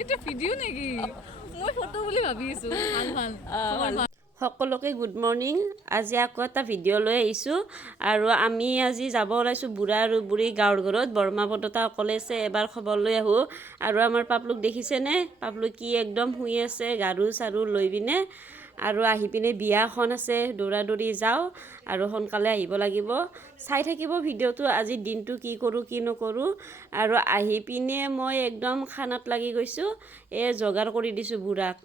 এটা ভিডিঅ' নেকি? মই ফটো বুলি ভাবিছোঁ। ভাল। সকলোকে গুড মৰ্ণিং। আজি আকৌ এটা ভিডিঅ' লৈ আহিছোঁ আৰু আমি আজি যাব ওলাইছোঁ বুঢ়া আৰু বুঢ়ী গাঁৱৰ ঘৰত। বৰমা বৰদেউতা অকলে আছে, এবাৰ খবৰ লৈ আহোঁ। আৰু আমাৰ পাপলুক দেখিছেনে? পাপলুক কি একদম শুই আছে গাৰু চাৰু লৈ পিনে। আৰু আহি পিনে বিয়া এখন আছে, দৌৰা দৌৰি যাওঁ আৰু সোনকালে আহিব লাগিব। চাই থাকিব ভিডিঅ'টো, আজিৰ দিনটো কি কৰোঁ কি নকৰোঁ। আৰু আহি পিনে মই একদম খানাত লাগি গৈছোঁ। যোগাৰ কৰি দিছোঁ বুঢ়াক।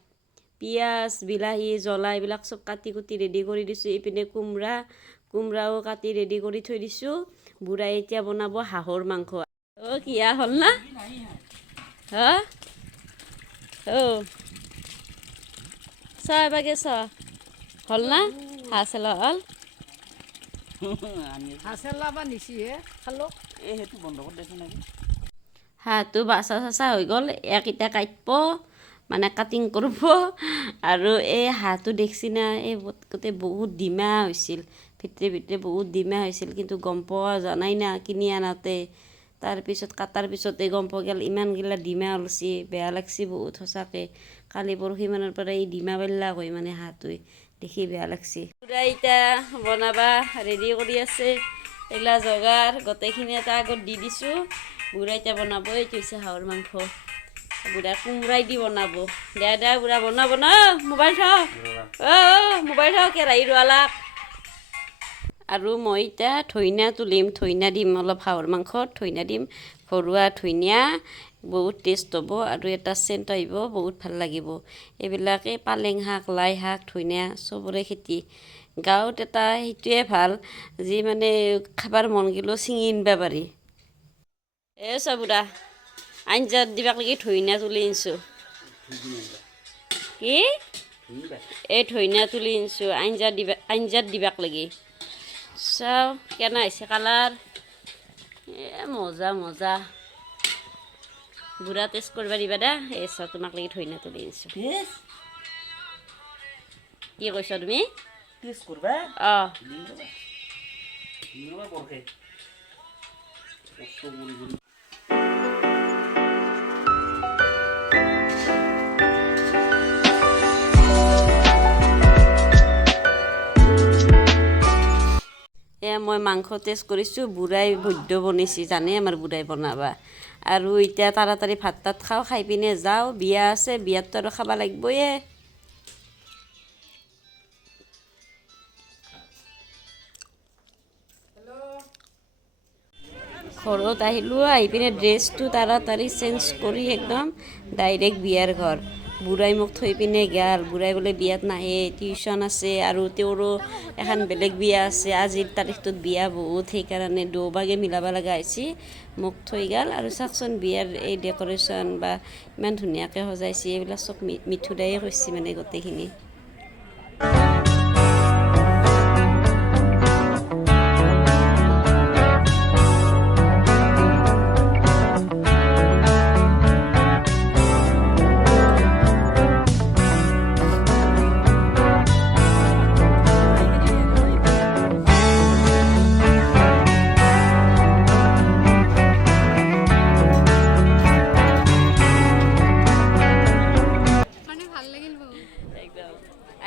পিঁয়াজ, বিলাহী, জ্বলা এইবিলাক চব কাটি কুটি ৰেডি কৰি দিছোঁ। ইপিনে কোমৰাও কাটি ৰেডি কৰি থৈ দিছোঁ। বুঢ়াই এতিয়া বনাব হাঁহৰ মাংস। কিয়া হ'ল না? হা? চাহ এবাগে চাহ হ'ল না? হাঁহ চেলা হ'ল? হাঁহটো বাচা চাচা হৈ গ'ল। এতিয়া কাটিব, মানে কাটিং কৰিব। আৰু এই হাঁহটো দেখছি না, এই গোটেই বহুত ডিমা হৈছিল, ভিতৰে বহুত ডিমা হৈছিল, কিন্তু গম পোৱা জানাই না কিনি আনাতে। তাৰপিছত কাটাৰ পিছতে গম পোৱা গ'ল ইমানগিলা ডিমা ওলছি। বেয়া লাগছি বহুত সঁচাকৈ। কালি পৰহি মানৰ পৰা এই ডিমা পেলাক হয় মানে হাঁহটোৱে, দেখি বেয়া লাগছি। পুৰা এতিয়া বনাবা ৰেডি কৰি আছে। এইগিলা যোগাৰ গোটেইখিনি এটা আগত দি দিছোঁ। বুঢ়া এতিয়া বনাব। এইটো হৈছে হাঁহৰ মাংস। বুঢ়া কোমৰাই দি বনাব। দে বুঢ়া বনাব ন। মোবাইল থ, মোবাইল থ, কেৰাহী ৰোৱালাক। আৰু মই এতিয়া ধইনা তুলিম, ধইনা দিম অলপ হাঁহৰ মাংসত, ধইনা দিম, ঘৰুৱা ধইনা। বহুত টেষ্ট হ'ব আৰু এটা চেণ্ট আহিব, বহুত ভাল লাগিব। এইবিলাকে পালেং শাক, লাই শাক, ধইনা চবৰে খেতি। গাঁৱত এটা সেইটোৱে ভাল, যি মানে খাবাৰ মন গ'লেও ছিঙি আনিব পাৰি। বুঢ়া আঞ্জাত দিবাক লাগি ধইনা তুলি আনিছোঁ। কি? এই ধইনা তুলি আনিছোঁ আঞ্জাত দিবাক লাগি। চাওঁ কেনে হৈছে কালাৰ। মজা। বুঢ়া টেষ্ট কৰিব দিবা দে। চাওঁ তোমাক লাগি ধইনা তুলি আনিছোঁ। কি কৈছা তুমি? মই মাংস টেষ্ট কৰিছোঁ। বুঢ়াই বৈদ্য বনাইছে, জানে আমাৰ বুঢ়াই বনাবা। আৰু এতিয়া তাড়াতাড়ি ভাত তাত খাওঁ, খাই পিনে যাওঁ। বিয়া আছে, বিয়াততো আৰু খাব লাগিবয়ে। ঘৰত আহিলোঁ, আহি পিনে ড্ৰেছটো তাড়াতাড়ি চেঞ্জ কৰি একদম ডাইৰেক্ট বিয়াৰ ঘৰ। বুঢ়াই মোক থৈ পিনে গ'ল। বুঢ়াই বোলে বিয়াত নাহে, টিউশ্যন আছে আৰু তেওঁৰো এখন বেলেগ বিয়া আছে। আজিৰ তাৰিখটোত বিয়া বহুত, সেইকাৰণে দুয়োভাগে মিলাব লগা হৈছে। মোক থৈ গ'ল। আৰু চাওকচোন বিয়াৰ এই ডেক'ৰেশ্যন বা ইমান ধুনীয়াকৈ সজাইছে, এইবিলাক চব মিঠু দায়ে কৰিছে মানে গোটেইখিনি।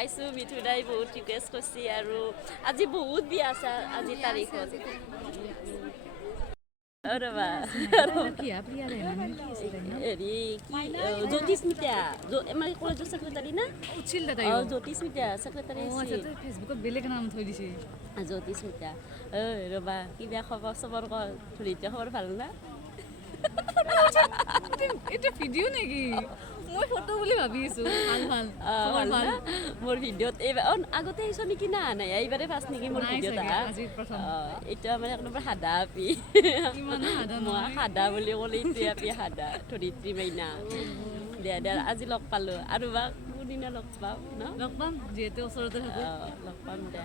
আইছোঁ, মিঠু দাই বহুত ৰিকুৱেষ্ট কৰিছে। আৰু আজি বহুত বিয়া আছে আজিৰ তাৰিখত। ৰ'বা হেৰি কি জ্যোতিস্মিতা আমাৰ কলেজৰ ছেক্ৰেটাৰী না? জ্যোতিস্মিতা ছেক্ৰেটাৰী ফেচবুকত বেলেগ নাম থৈ দিছে। জ্যোতিস্মিতা। ৰ'বা কিবা খবৰ চবৰ কল, ধৰিত্ৰী খবৰ ভাল না? এটা ভিডিঅ' নেকি? মই ফটো বুলি ভাবিছোঁ। ভাল। মোৰ ভিডিঅ'ত এইবাৰ আগতে আহিছ নেকি না? নাই এইবাৰে ফাৰ্ষ্ট নেকি মোৰ ভিডিঅ'ত আহা? এতিয়া মানে একদম সাদা আপি। মই সাদা বুলি ক'লে এইটোৱে আপি সাদা, ধৰিত্ৰী মাইনা। দে আজি লগ পালোঁ। আৰু বা কোনদিনা লগ পাওঁ ন? লগ পাম যিহেতু ওচৰতে থাকোঁ। লগ পাম দে।